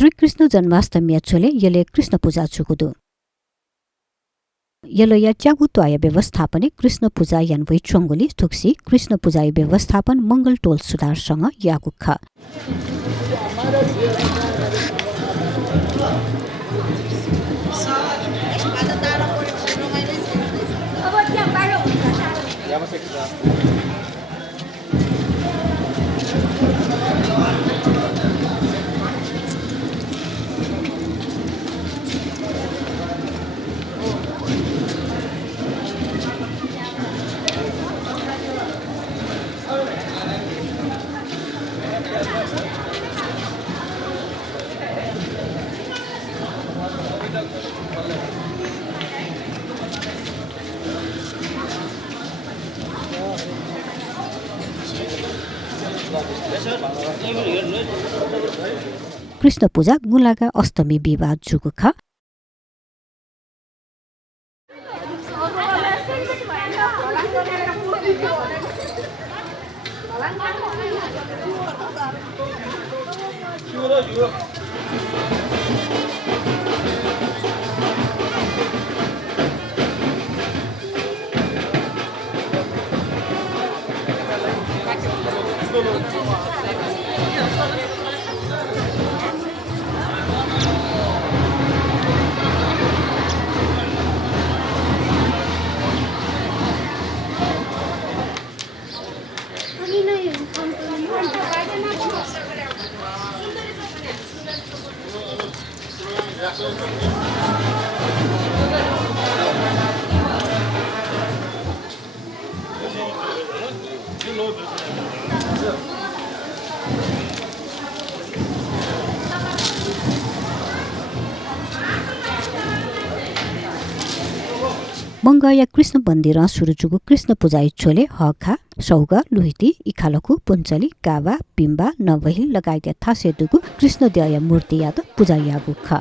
श्रीकृष्ण जन्माष्टमी छोले यले कृष्ण पूजा छुकुदु yellow या च्यागुत्वाय व्यवस्थापन कृष्ण पूजा यानवै चोंगोली थुक्सी कृष्ण पूजा व्यवस्थापन मंगल टोल सुधारसँग यागुख कृष्ण पूजा गुलागा अष्टमी विवाद जुगुख मंगया कृष्ण मन्दिर सुरुचुगु कृष्ण पूजा इच्छोले हखा सौग लुहिती इखालकु पुञ्चली कावा पिम्बा नवहिल लगायत थासेदुगु कृष्ण दय मूर्ति याद पूजा यागुख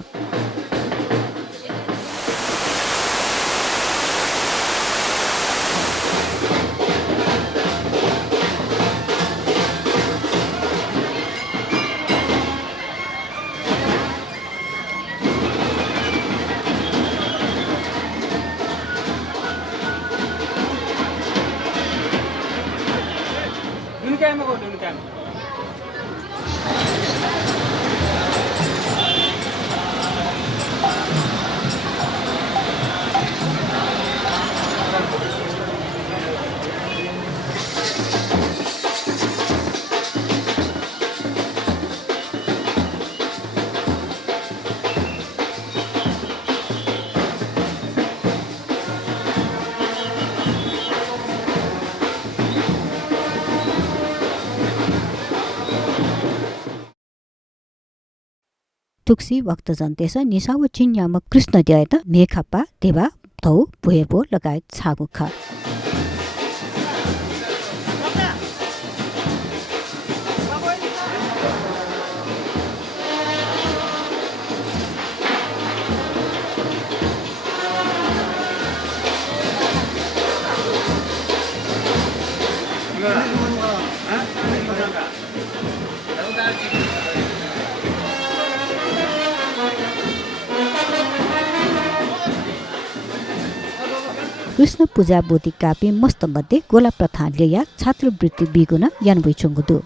तुक्सी वक्त जन्तेस निसाव चिन्याम कृष्ण दयत मेखप्पा देवा धौ भुएबो लगायत छागुख कृष्ण पूजा बोधी कापी मस्त मध्ये गोला प्रथा ल्याया छात्रवृत्ति बिगुन यानवै चुंगुदु